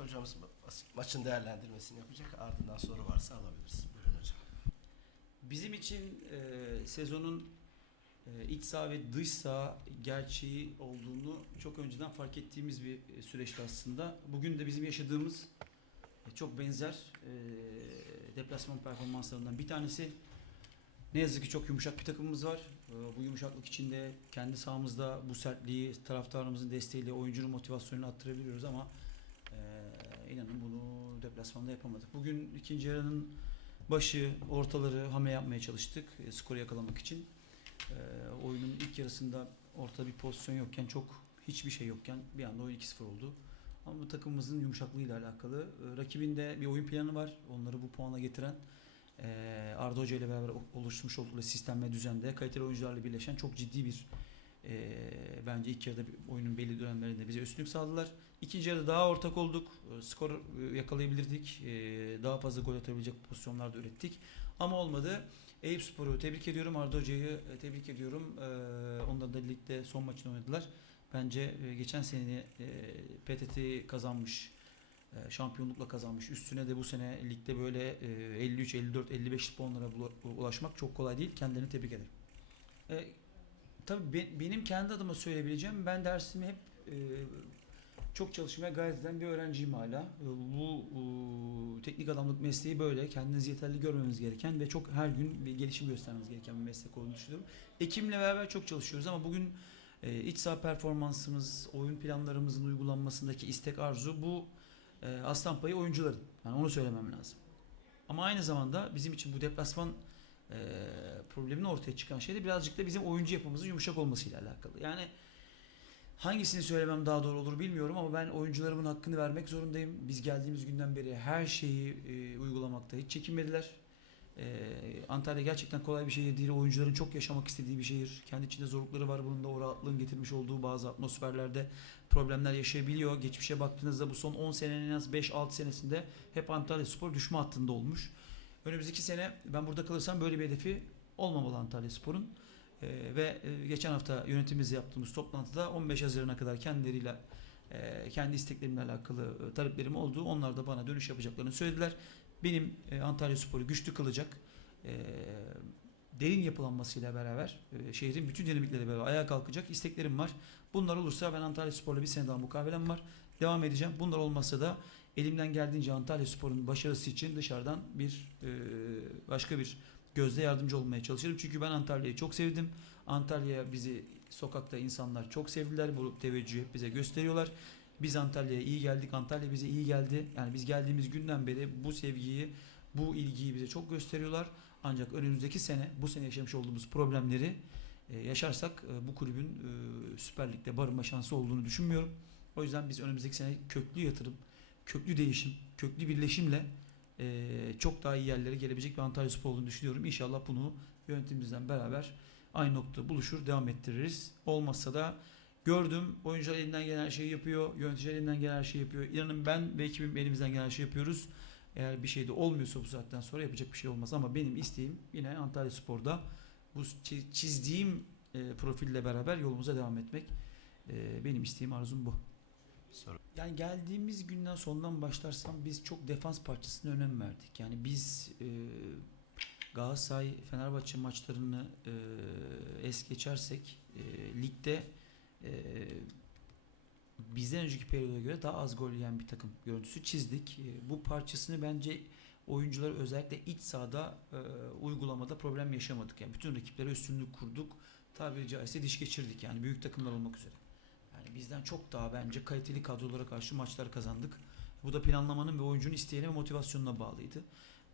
hocamız ma- maçın değerlendirmesini yapacak. Ardından soru varsa alabiliriz. Buyurun hocam. Bizim için e, sezonun e, iç saha ve dış saha gerçeği olduğunu çok önceden fark ettiğimiz bir e, süreçti aslında. Bugün de bizim yaşadığımız e, çok benzer e, deplasman performanslarından bir tanesi. Ne yazık ki çok yumuşak bir takımımız var. E, bu yumuşaklık içinde kendi sahamızda bu sertliği taraftarımızın desteğiyle oyuncunun motivasyonunu arttırabiliyoruz ama inanın bunu deplasmanda yapamadık. Bugün ikinci yarının başı, ortaları hamle yapmaya çalıştık e, skoru yakalamak için. E, oyunun ilk yarısında ortada bir pozisyon yokken çok hiçbir şey yokken bir anda oyun 2-0 oldu. Ama bu takımımızın yumuşaklığıyla alakalı. E, rakibin de bir oyun planı var. Onları bu puana getiren e, Arda Hoca ile beraber o- oluşturmuş oldukları sistem ve düzende kaliteli oyuncularla birleşen çok ciddi bir e, bence ilk yarıda oyunun belli dönemlerinde bize üstünlük sağladılar. İkinci yarıda daha ortak olduk. E, Skor e, yakalayabilirdik. E, daha fazla gol atabilecek pozisyonlar da ürettik. Ama olmadı. Eyüp Spor'u tebrik ediyorum. Arda Hoca'yı e, tebrik ediyorum. E, ondan da ligde son maçını oynadılar. Bence e, geçen sene e, PTT kazanmış. e, şampiyonlukla kazanmış. Üstüne de bu sene ligde böyle e, 53, 54, 55 puanlara ulaşmak çok kolay değil. Kendilerini tebrik ederim. Tabii be- benim kendi adıma söyleyebileceğim ben dersimi hep e, çok çalışmaya gayret eden bir öğrenciyim hala. E, Bu e, teknik adamlık mesleği böyle. Kendinizi yeterli görmemiz gereken ve çok her gün bir gelişim göstermemiz gereken bir meslek olduğunu düşünüyorum. Ekim'le beraber çok çalışıyoruz ama bugün e, iç saha performansımız, oyun planlarımızın uygulanmasındaki istek arzu bu e, aslan payı oyuncuların. Yani onu söylemem lazım. Ama aynı zamanda bizim için bu deplasman e, probleminin ortaya çıkan şey de birazcık da bizim oyuncu yapımızın yumuşak olmasıyla alakalı. Yani hangisini söylemem daha doğru olur bilmiyorum ama ben oyuncularımın hakkını vermek zorundayım. Biz geldiğimiz günden beri her şeyi e, uygulamakta hiç çekinmediler. E, Antalya gerçekten kolay bir şehir değil. Oyuncuların çok yaşamak istediği bir şehir. Kendi içinde zorlukları var. Bunun da o rahatlığın getirmiş olduğu bazı atmosferlerde problemler yaşayabiliyor. Geçmişe baktığınızda bu son 10 senenin en az 5-6 senesinde hep Antalya Spor düşme hattında olmuş. Önümüzdeki sene ben burada kalırsam böyle bir hedefi olmamalı Antalya Spor'un. Ee, ve e, geçen hafta yönetimimizle yaptığımız toplantıda 15 Haziran'a kadar kendileriyle e, kendi isteklerimle alakalı e, taleplerim oldu. Onlar da bana dönüş yapacaklarını söylediler. Benim e, Antalya Spor'u güçlü kılacak e, derin yapılanmasıyla beraber e, şehrin bütün dinamikleriyle beraber ayağa kalkacak isteklerim var. Bunlar olursa ben Antalya Spor'la bir sene daha mukavelem var. Devam edeceğim. Bunlar olmazsa da elimden geldiğince Antalya Spor'un başarısı için dışarıdan bir e, başka bir gözle yardımcı olmaya çalışırım. Çünkü ben Antalya'yı çok sevdim. Antalya bizi sokakta insanlar çok sevdiler. Bu teveccühü hep bize gösteriyorlar. Biz Antalya'ya iyi geldik. Antalya bize iyi geldi. Yani biz geldiğimiz günden beri bu sevgiyi, bu ilgiyi bize çok gösteriyorlar. Ancak önümüzdeki sene, bu sene yaşamış olduğumuz problemleri e, yaşarsak e, bu kulübün e, Süper Lig'de barınma şansı olduğunu düşünmüyorum. O yüzden biz önümüzdeki sene köklü yatırım, köklü değişim, köklü birleşimle e, çok daha iyi yerlere gelebilecek bir Antalya Spor olduğunu düşünüyorum. İnşallah bunu yönetimimizden beraber aynı noktada buluşur, devam ettiririz. Olmazsa da gördüm oyuncular elinden gelen her şeyi yapıyor, yöneticiler elinden gelen her şeyi yapıyor. İnanın ben ve ekibim elimizden gelen her şeyi yapıyoruz. Eğer bir şey de olmuyorsa bu saatten sonra yapacak bir şey olmaz. Ama benim isteğim yine Antalya Spor'da bu çi- çizdiğim e, profille beraber yolumuza devam etmek. E, benim isteğim arzum bu. Soru. Yani geldiğimiz günden sondan başlarsam biz çok defans parçasına önem verdik. Yani biz e, Galatasaray Fenerbahçe maçlarını e, es geçersek e, ligde e, bizden önceki periyoda göre daha az gol yiyen bir takım görüntüsü çizdik. E, bu parçasını bence oyuncular özellikle iç sahada e, uygulamada problem yaşamadık. Yani bütün rakiplere üstünlük kurduk. Tabiri caizse diş geçirdik yani büyük takımlar olmak üzere. Bizden çok daha bence kaliteli kadrolara karşı maçlar kazandık. Bu da planlamanın ve oyuncunun isteğine ve motivasyonuna bağlıydı.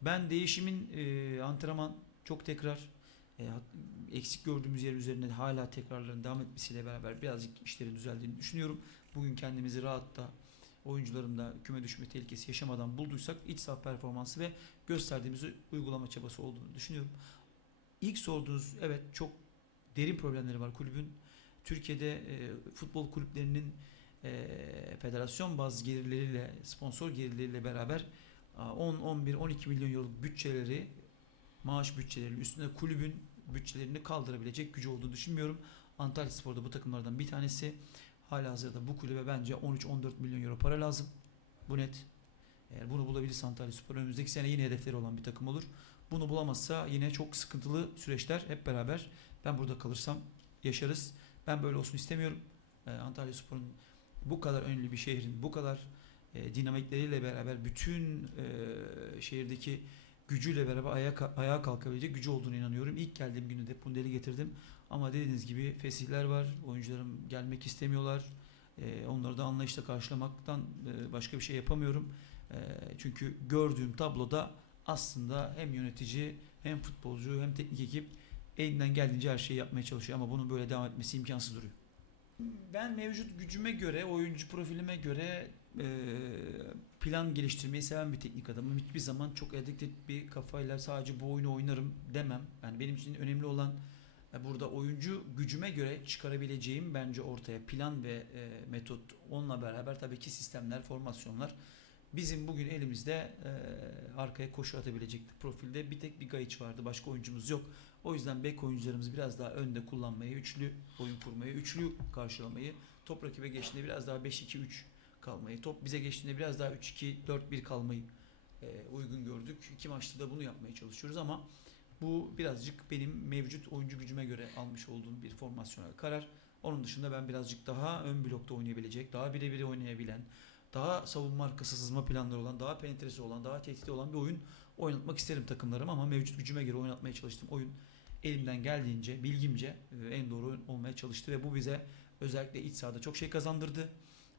Ben değişimin e, antrenman çok tekrar e, eksik gördüğümüz yer üzerine hala tekrarların devam etmesiyle beraber birazcık işlerin düzeldiğini düşünüyorum. Bugün kendimizi rahatta oyuncuların da küme düşme tehlikesi yaşamadan bulduysak iç saha performansı ve gösterdiğimiz uygulama çabası olduğunu düşünüyorum. İlk sorduğunuz evet çok derin problemleri var kulübün. Türkiye'de e, futbol kulüplerinin e, federasyon bazı gelirleriyle, sponsor gelirleriyle beraber a, 10, 11, 12 milyon euroluk bütçeleri, maaş bütçelerinin üstünde kulübün bütçelerini kaldırabilecek gücü olduğunu düşünmüyorum. Antalya Spor'da bu takımlardan bir tanesi. Hala hazırda bu kulübe bence 13-14 milyon euro para lazım. Bu net. Eğer bunu bulabilirse Antalya Spor önümüzdeki sene yine hedefleri olan bir takım olur. Bunu bulamazsa yine çok sıkıntılı süreçler hep beraber ben burada kalırsam yaşarız. Ben böyle olsun istemiyorum. Ee, Antalya Spor'un bu kadar ünlü bir şehrin bu kadar e, dinamikleriyle beraber bütün e, şehirdeki gücüyle beraber ayağa, ayağa kalkabilecek gücü olduğunu inanıyorum. İlk geldiğim günü de bunu getirdim. Ama dediğiniz gibi fesihler var. Oyuncularım gelmek istemiyorlar. E, onları da anlayışla karşılamaktan e, başka bir şey yapamıyorum. E, çünkü gördüğüm tabloda aslında hem yönetici hem futbolcu hem teknik ekip elinden geldiğince her şeyi yapmaya çalışıyor ama bunun böyle devam etmesi imkansız duruyor. Ben mevcut gücüme göre, oyuncu profilime göre e, plan geliştirmeyi seven bir teknik adamım. Hiçbir zaman çok addicted bir kafayla sadece bu oyunu oynarım demem. Yani benim için önemli olan e, burada oyuncu gücüme göre çıkarabileceğim bence ortaya plan ve e, metot onunla beraber tabii ki sistemler, formasyonlar. Bizim bugün elimizde e, arkaya koşu atabilecek profilde bir tek bir Gayiç vardı. Başka oyuncumuz yok. O yüzden bek oyuncularımız biraz daha önde kullanmayı, üçlü oyun kurmayı, üçlü karşılamayı, top rakibe geçtiğinde biraz daha 5-2-3 kalmayı, top bize geçtiğinde biraz daha 3-2-4-1 kalmayı e, uygun gördük. İki maçta da bunu yapmaya çalışıyoruz ama bu birazcık benim mevcut oyuncu gücüme göre almış olduğum bir formasyonel karar. Onun dışında ben birazcık daha ön blokta oynayabilecek, daha birebir oynayabilen, daha savunma arkası sızma planları olan, daha penetresi olan, daha tehditli olan bir oyun oynatmak isterim takımlarım ama mevcut gücüme göre oynatmaya çalıştığım oyun elimden geldiğince, bilgimce en doğru olmaya çalıştı ve bu bize özellikle iç sahada çok şey kazandırdı.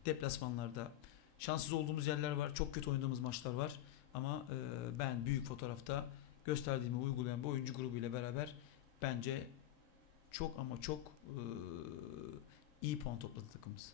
Deplasmanlarda şanssız olduğumuz yerler var, çok kötü oynadığımız maçlar var ama e, ben büyük fotoğrafta gösterdiğimi uygulayan bu oyuncu grubuyla beraber bence çok ama çok e, iyi puan topladı takımımız.